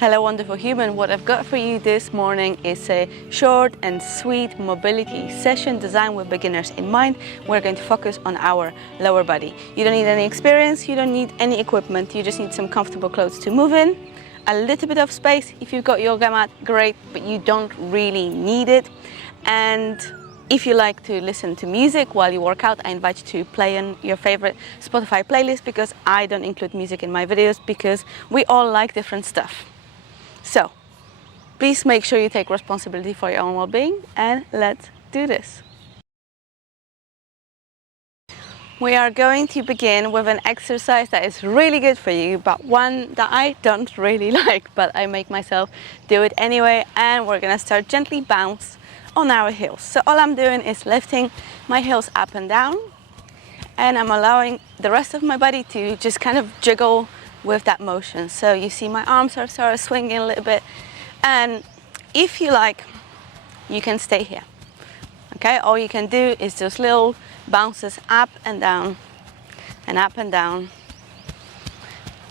Hello wonderful human, what I've got for you this morning is a short and sweet mobility session designed with beginners in mind. We're going to focus on our lower body. You don't need any experience, you don't need any equipment, you just need some comfortable clothes to move in, a little bit of space. If you've got yoga mat, great, but you don't really need it. And if you like to listen to music while you work out, I invite you to play in your favorite Spotify playlist, because I don't include music in my videos because we all like different stuff. So please make sure you take responsibility for your own well-being, and let's do this. We are going to begin with an exercise that is really good for you, but one that I don't really like, but I make myself do it anyway. And we're gonna start gently bounce on our heels. So all I'm doing is lifting my heels up and down, and I'm allowing the rest of my body to just kind of jiggle with that motion. So you see my arms are sort of swinging a little bit, and if you like, you can stay here. Okay, all you can do is those little bounces up and down and up and down.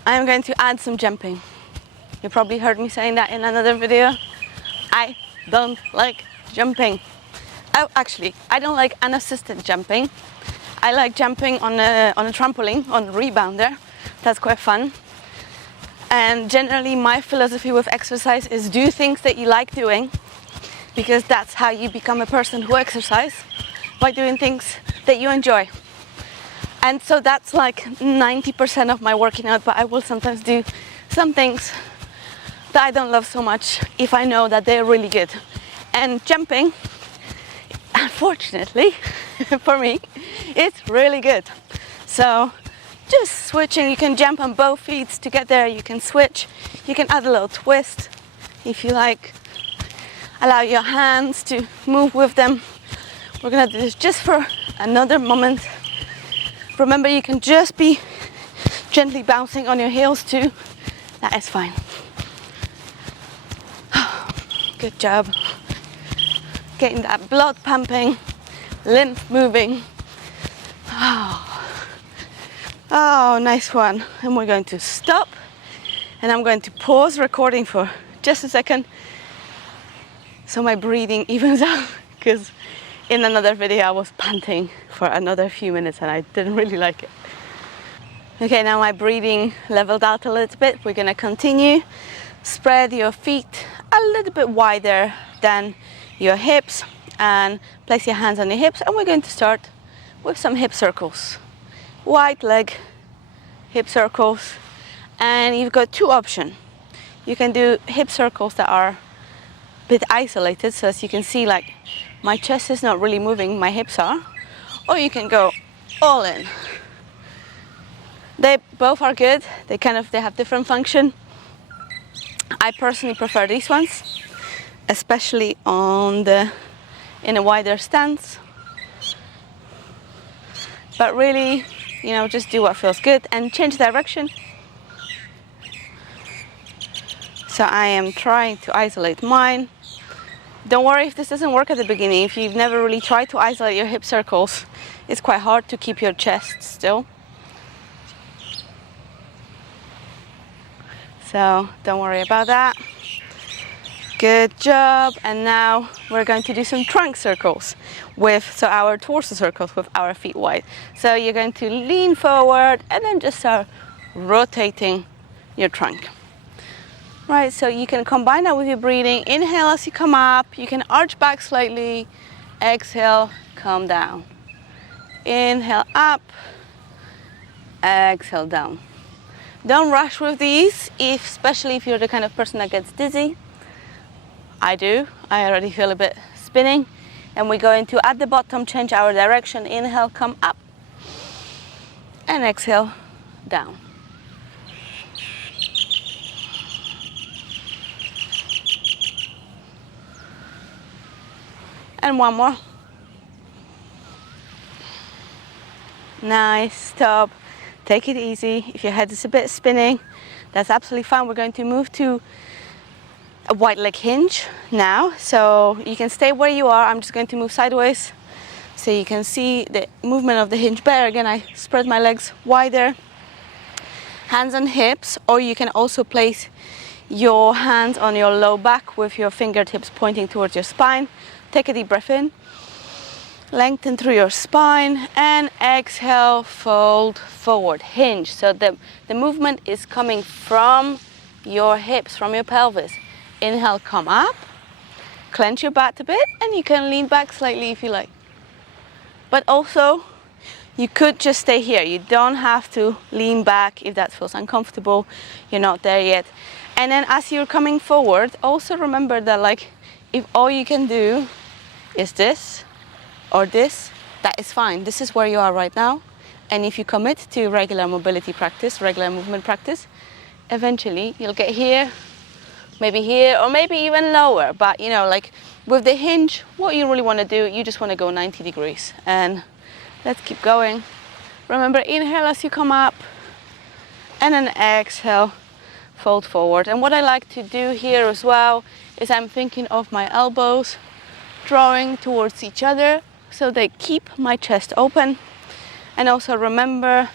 I'm going to add some jumping. You probably heard me saying that in another video. I don't like jumping. Oh, actually, I don't like unassisted jumping. I like jumping on a trampoline, on a rebounder. That's quite fun. And generally my philosophy with exercise is do things that you like doing, because that's how you become a person who exercises, by doing things that you enjoy. And so that's like 90% of my working out, but I will sometimes do some things that I don't love so much if I know that they're really good. And jumping, unfortunately for me, it's really good. So just switching, you can jump on both feet to get there, you can switch, you can add a little twist if you like. Allow your hands to move with them. We're gonna do this just for another moment. Remember, you can just be gently bouncing on your heels too. That is fine. Good job. Getting that blood pumping, lymph moving. Oh, nice one. And we're going to stop, and I'm going to pause recording for just a second so my breathing evens out, because in another video I was panting for another few minutes and I didn't really like it. Okay, now my breathing leveled out a little bit. We're gonna continue. Spread your feet a little bit wider than your hips and place your hands on your hips, and we're going to start with some hip circles. Wide leg hip circles, and you've got two options. You can do hip circles that are a bit isolated, so as you can see, like my chest is not really moving, my hips are, or you can go all in. They both are good. They have different function. I personally prefer these ones, especially in a wider stance. But really, you know, just do what feels good and change direction. So I am trying to isolate mine. Don't worry if this doesn't work at the beginning. If you've never really tried to isolate your hip circles, it's quite hard to keep your chest still. So don't worry about that. Good job. And now we're going to do some trunk circles so our torso circles with our feet wide. So you're going to lean forward and then just start rotating your trunk. Right, so you can combine that with your breathing. Inhale as you come up, you can arch back slightly. Exhale, come down. Inhale up, exhale down. Don't rush with these, especially if you're the kind of person that gets dizzy. I do. I already feel a bit spinning. And we're going to, at the bottom, change our direction. Inhale, come up. And exhale, down. And one more. Nice, stop. Take it easy. If your head is a bit spinning, that's absolutely fine. We're going to move to a wide leg hinge now. So you can stay where you are. I'm just going to move sideways so you can see the movement of the hinge better. Again, I spread my legs wider. Hands on hips, or you can also place your hands on your low back with your fingertips pointing towards your spine. Take a deep breath in. Lengthen through your spine and exhale, fold forward, hinge. So the movement is coming from your hips, from your pelvis. Inhale, come up, clench your butt a bit, and you can lean back slightly if you like. But also, you could just stay here. You don't have to lean back if that feels uncomfortable. You're not there yet. And then as you're coming forward, also remember that like, if all you can do is this, or this, that is fine. This is where you are right now. And if you commit to regular mobility practice, regular movement practice, eventually you'll get here, maybe here, or maybe even lower. But you know, like with the hinge, what you really want to do, you just want to go 90 degrees. And let's keep going. Remember, inhale as you come up, and then exhale, fold forward. And what I like to do here as well is I'm thinking of my elbows drawing towards each other, so they keep my chest open. And also remember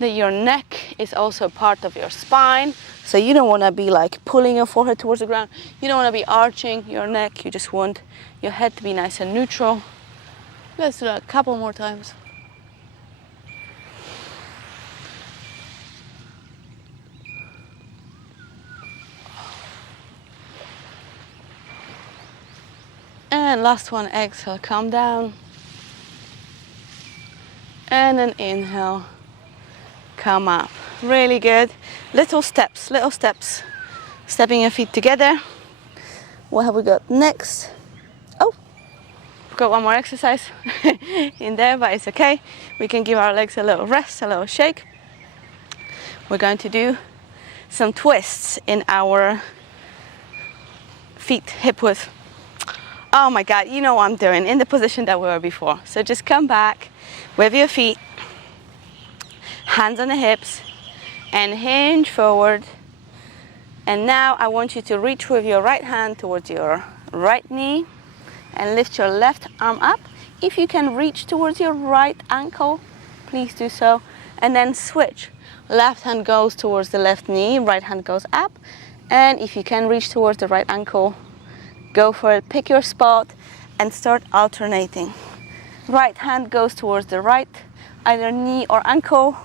that your neck is also part of your spine. So you don't want to be like pulling your forehead towards the ground. You don't want to be arching your neck. You just want your head to be nice and neutral. Let's do that a couple more times. And last one, exhale, calm down. And then inhale, come up. Really good. Little steps. Stepping your feet together. What have we got next? Oh, we've got one more exercise in there, but it's okay. We can give our legs a little rest, a little shake. We're going to do some twists in our feet hip width. Oh my God, you know what I'm doing, in the position that we were before. So just come back with your feet, hands on the hips, and hinge forward. And now I want you to reach with your right hand towards your right knee and lift your left arm up. If you can reach towards your right ankle, please do so. And then switch. Left hand goes towards the left knee, right hand goes up. And if you can reach towards the right ankle, go for it. Pick your spot and start alternating. Right hand goes towards the right, either knee or ankle,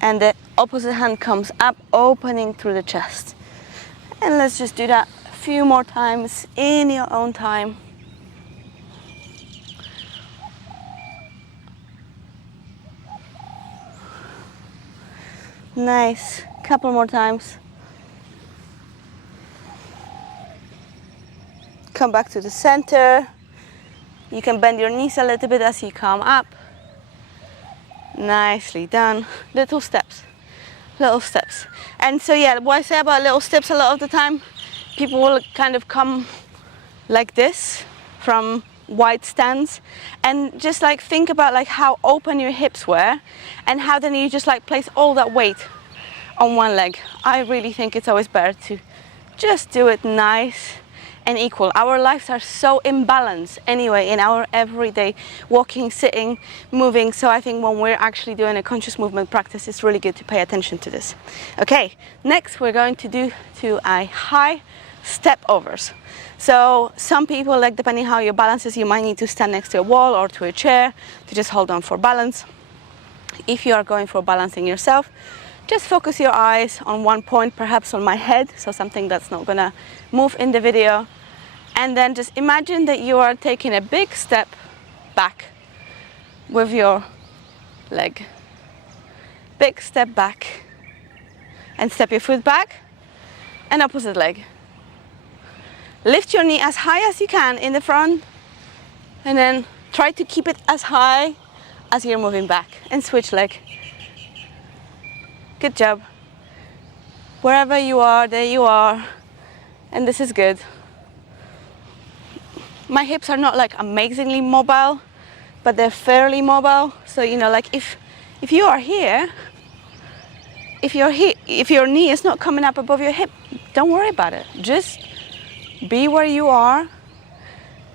and the opposite hand comes up, opening through the chest. And let's just do that a few more times in your own time. Nice. Couple more times. Come back to the center. You can bend your knees a little bit as you come up. Nicely done. Little steps. And so yeah, what I say about little steps, a lot of the time, people will kind of come like this from wide stance, and just like think about like how open your hips were, and how then you just like place all that weight on one leg. I really think it's always better to just do it nice and equal. Our lives are so imbalanced anyway in our everyday walking, sitting, moving. So I think when we're actually doing a conscious movement practice, it's really good to pay attention to this. Okay, next we're going to do a high step overs. So some people, like depending how your balance is, you might need to stand next to a wall or to a chair to just hold on for balance. If you are going for balancing yourself, just focus your eyes on one point, perhaps on my head, so something that's not gonna move in the video. And then just imagine that you are taking a big step back with your leg. Big step back. And step your foot back, and opposite leg. Lift your knee as high as you can in the front, and then try to keep it as high as you're moving back, and switch leg. Good job. Wherever you are, there you are. And this is good. My hips are not like amazingly mobile, but they're fairly mobile. So, you know, like if you are here, if your knee is not coming up above your hip, don't worry about it. Just be where you are,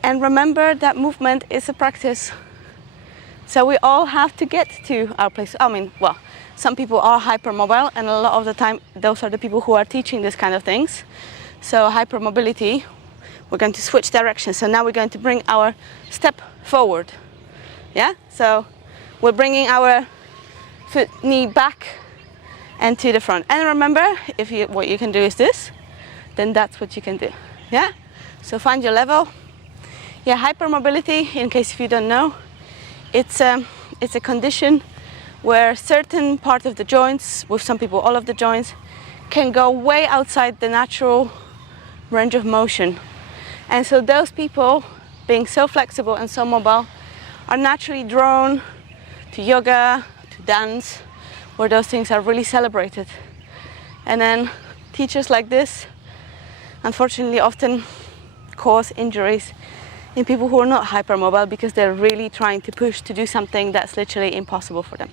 and remember that movement is a practice. So we all have to get to our place. I mean, well, some people are hypermobile, and a lot of the time those are the people who are teaching this kind of things. So hypermobility, we're going to switch directions. So now we're going to bring our step forward. Yeah, so we're bringing our foot, knee back and to the front. And remember, what you can do is this, then that's what you can do. Yeah, so find your level. Yeah, hypermobility, in case if you don't know, it's a condition where certain part of the joints, with some people all of the joints, can go way outside the natural range of motion. And so those people, being so flexible and so mobile, are naturally drawn to yoga, to dance, where those things are really celebrated. And then teachers like this, unfortunately, often cause injuries in people who are not hypermobile because they're really trying to push to do something that's literally impossible for them.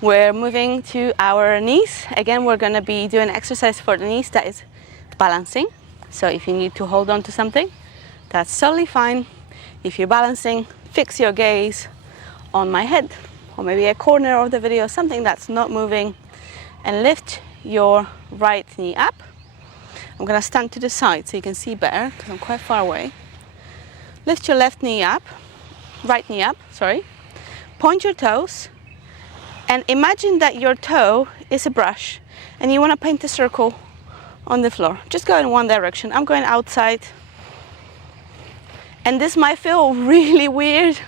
We're moving to our knees. Again, we're going to be doing an exercise for the knees that is balancing. So if you need to hold on to something, that's totally fine. If you're balancing, fix your gaze on my head, or maybe a corner of the video, something that's not moving, and lift your right knee up. I'm going to stand to the side so you can see better because I'm quite far away. Lift your left knee up, right knee up, sorry. Point your toes and imagine that your toe is a brush and you want to paint a circle on the floor. Just go in one direction. I'm going outside. And this might feel really weird.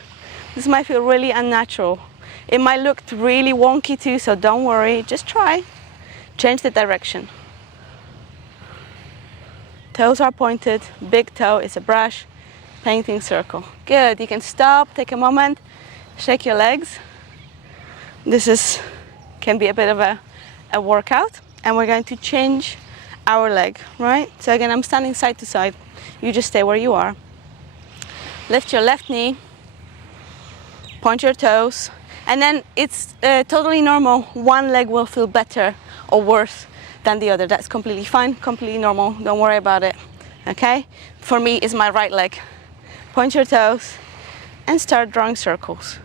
This might feel really unnatural. It might look really wonky too, so don't worry. Just try. Change the direction. Toes are pointed. Big toe is a brush. Painting circle. Good. You can stop, take a moment, shake your legs. This can be a bit of a workout. And we're going to change our leg, right? So again, I'm standing side to side. You just stay where you are. Lift your left knee. Point your toes. And then it's totally normal. One leg will feel better or worse than the other. That's completely fine, completely normal. Don't worry about it, okay? For me, it's my right leg. Point your toes and start drawing circles.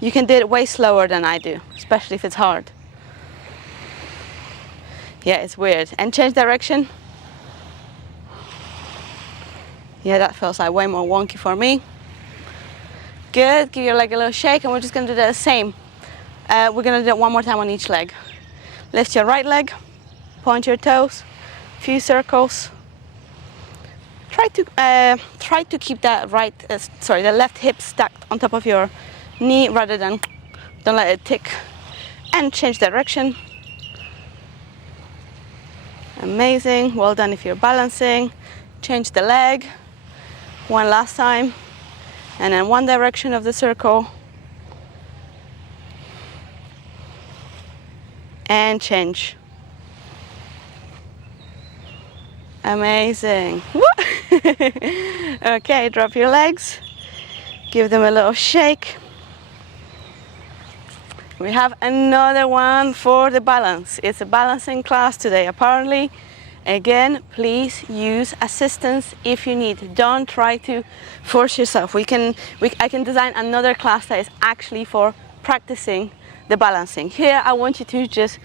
You can do it way slower than I do, especially if it's hard. Yeah, it's weird. And change direction. Yeah, that feels like way more wonky for me. Good, give your leg a little shake, and we're just gonna do the same. We're gonna do it one more time on each leg. Lift your right leg, point your toes, few circles. Try to keep that the left hip stacked on top of your knee rather than, don't let it tick. And change direction. Amazing, well done if you're balancing. Change the leg. One last time. And then one direction of the circle. And change. Amazing. Okay, drop your legs. Give them a little shake. We have another one for the balance. It's a balancing class today, apparently. Again, please use assistance if you need. Don't try to force yourself. I can design another class that is actually for practicing the balancing. Here, I want you to just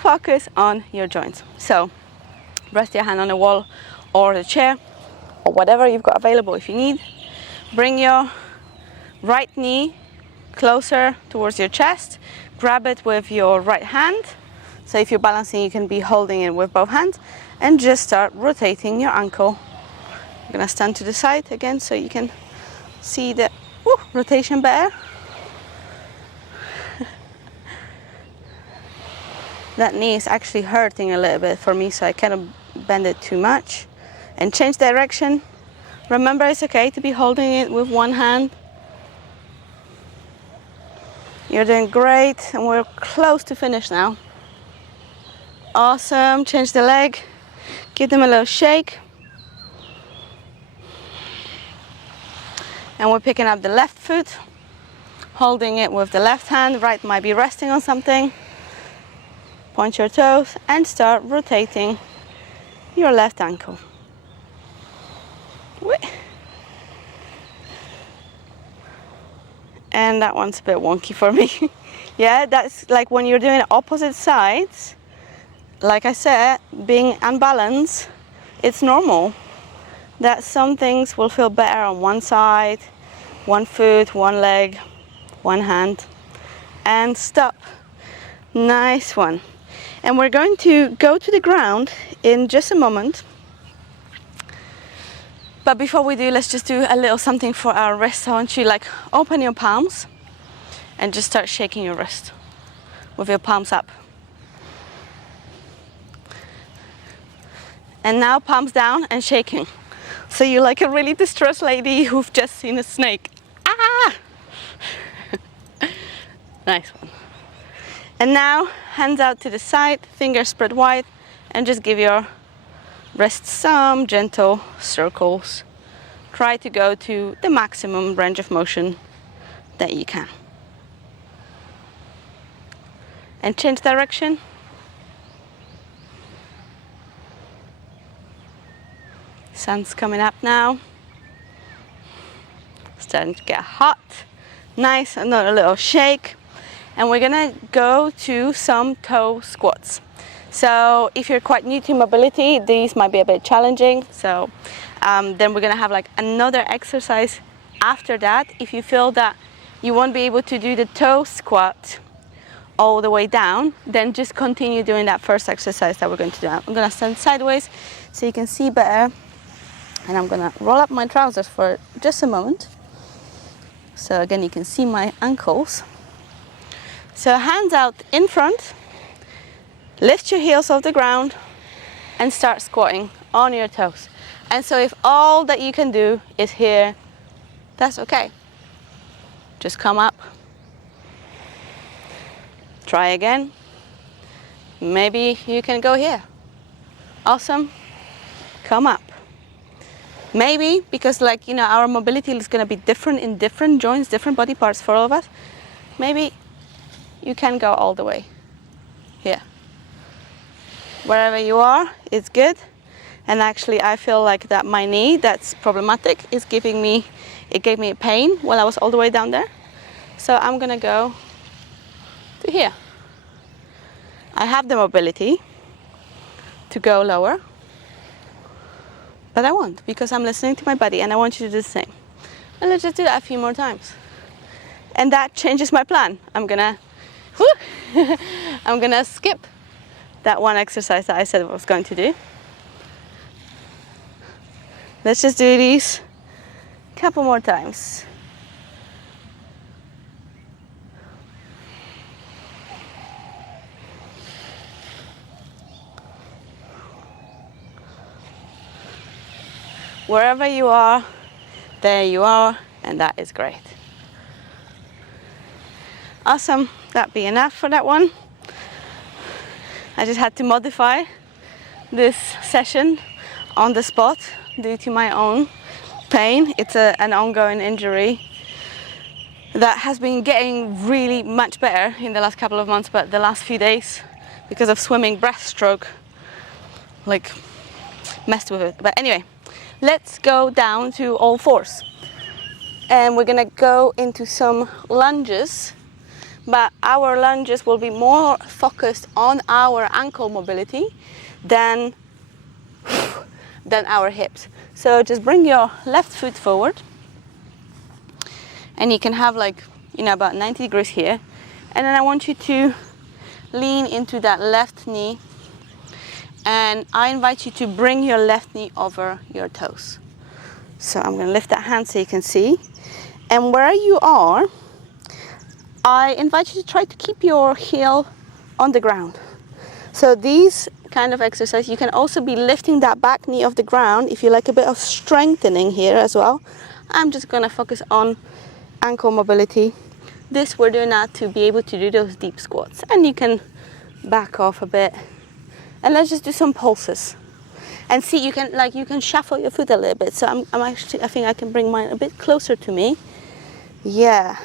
focus on your joints. So, rest your hand on the wall or the chair or whatever you've got available if you need. Bring your right knee closer towards your chest. Grab it with your right hand. So if you're balancing, you can be holding it with both hands. And just start rotating your ankle. I'm gonna stand to the side again so you can see the rotation better. That knee is actually hurting a little bit for me, so I cannot bend it too much. And change direction. Remember, it's okay to be holding it with one hand. You're doing great, and we're close to finish now. Awesome, change the leg. Give them a little shake. And we're picking up the left foot, holding it with the left hand. Right might be resting on something. Point your toes and start rotating your left ankle. And that one's a bit wonky for me. Yeah, that's like when you're doing opposite sides, like I said, being unbalanced, it's normal that some things will feel better on one side, one foot, one leg, one hand, and stop. Nice one. And we're going to go to the ground in just a moment. But before we do, let's just do a little something for our wrists. I want you to like open your palms and just start shaking your wrist with your palms up. And now palms down and shaking. So you're like a really distressed lady who've just seen a snake. Ah! Nice one. And now hands out to the side, fingers spread wide, and just give your wrists some gentle circles. Try to go to the maximum range of motion that you can. And change direction. Sun's coming up now. Starting to get hot. Nice, another little shake. And we're gonna go to some toe squats. So if you're quite new to mobility, these might be a bit challenging. So then we're gonna have like another exercise after that. If you feel that you won't be able to do the toe squat all the way down, then just continue doing that first exercise that we're going to do. I'm gonna stand sideways so you can see better. And I'm gonna roll up my trousers for just a moment. So again, you can see my ankles. So hands out in front, lift your heels off the ground and start squatting on your toes. And so if all that you can do is here, that's okay. Just come up. Try again. Maybe you can go here. Awesome. Come up. Maybe, because like, you know, our mobility is going to be different in different joints, different body parts for all of us. Maybe you can go all the way here. Wherever you are, it's good. And actually, I feel like that my knee, that's problematic, is giving me, it gave me pain while I was all the way down there. So I'm going to go to here. I have the mobility to go lower. But I won't, because I'm listening to my body and I want you to do the same. And let's just do that a few more times. And that changes my plan. I'm gonna skip that one exercise that I said I was going to do. Let's just do these a couple more times. Wherever you are, there you are, and that is great. Awesome, that'd be enough for that one. I just had to modify this session on the spot due to my own pain. It's an ongoing injury that has been getting really much better in the last couple of months, but the last few days, because of swimming breaststroke, like messed with it. But anyway, let's go down to all fours. And we're gonna go into some lunges, but our lunges will be more focused on our ankle mobility than our hips. So just bring your left foot forward. And you can have like, you know, about 90 degrees here. And then I want you to lean into that left knee. And I invite you to bring your left knee over your toes. So I'm going to lift that hand so you can see. And where you are, I invite you to try to keep your heel on the ground. So these kind of exercise, you can also be lifting that back knee off the ground if you like a bit of strengthening here as well. I'm just going to focus on ankle mobility. This we're doing now to be able to do those deep squats. And you can back off a bit. And let's just do some pulses. And see, you can shuffle your foot a little bit. So I think I can bring mine a bit closer to me. Yeah.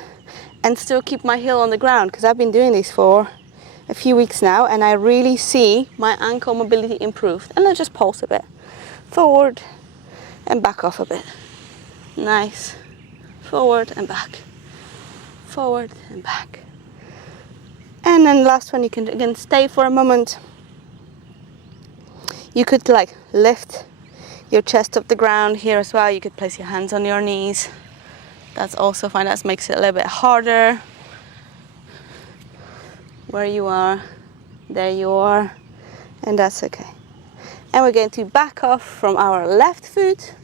And still keep my heel on the ground, because I've been doing this for a few weeks now and I really see my ankle mobility improved. And let's just pulse a bit. Forward and back off a bit. Nice. Forward and back. forward and back. And then last one, you can again stay for a moment. You could like lift your chest off the ground here as well. You could place your hands on your knees. That's also fine. That makes it a little bit harder. Where you are, there you are, and that's okay. And we're going to back off from our left foot.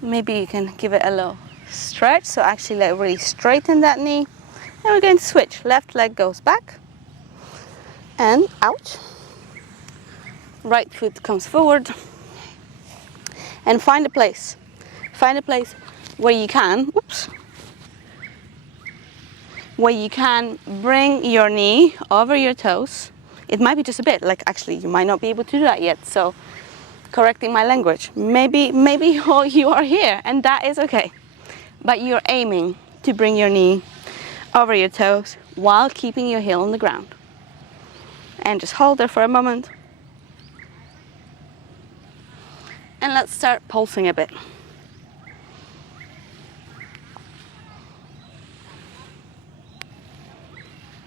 Maybe you can give it a little stretch, so actually like really straighten that knee. And we're going to switch. Left leg goes back and out. Right foot comes forward. And find a place. Find a place where you can, where you can bring your knee over your toes. It might be just a bit, like actually you might not be able to do that yet, so correcting my language. Maybe you are here, and that is okay. But you're aiming to bring your knee over your toes while keeping your heel on the ground. And just hold there for a moment. And let's start pulsing a bit.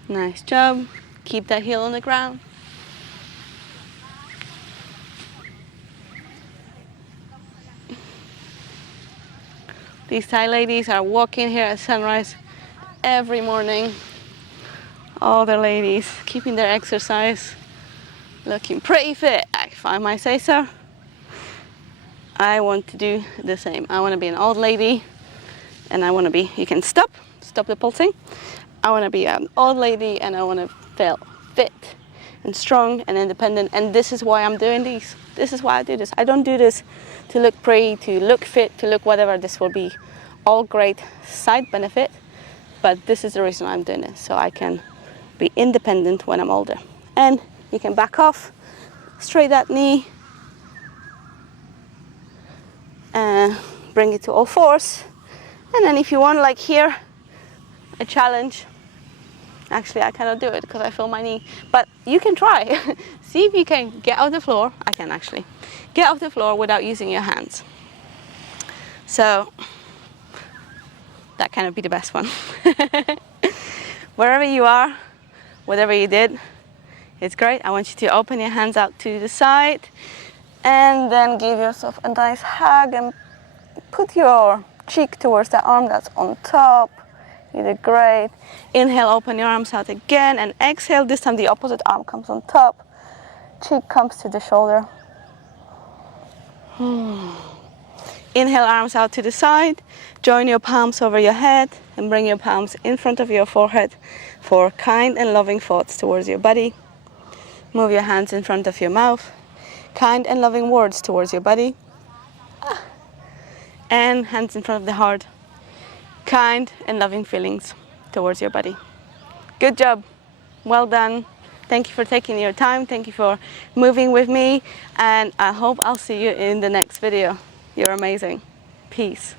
Nice job. Keep that heel on the ground. These Thai ladies are walking here at sunrise every morning. All the ladies keeping their exercise, looking pretty fit, if I might say so. I want to do the same. I want to be an old lady, and I want to be, you can stop the pulsing. I want to be an old lady, and I want to feel fit and strong and independent, and this is why I'm doing these. This is why I do this. I don't do this to look pretty, to look fit, to look whatever. This will be all great side benefit, but this is the reason I'm doing it, so I can be independent when I'm older. And you can back off, straight that knee, and bring it to all fours. And then if you want, like here, a challenge. Actually, I cannot do it because I feel my knee, but you can try. See if you can get off the floor. I can actually get off the floor without using your hands. So that cannot be the best one. Wherever you are, whatever you did, it's great. I want you to open your hands out to the side and then give yourself a nice hug and put your cheek towards the arm that's on top. You did great. Inhale, open your arms out again, and exhale. This time the opposite arm comes on top. Cheek comes to the shoulder. Inhale, arms out to the side. Join your palms over your head and bring your palms in front of your forehead for kind and loving thoughts towards your body. Move your hands in front of your mouth. Kind and loving words towards your body. And hands in front of the heart. Kind and loving feelings towards your body. Good job. Well done. Thank you for taking your time. Thank you for moving with me. And I hope I'll see you in the next video. You're amazing. Peace.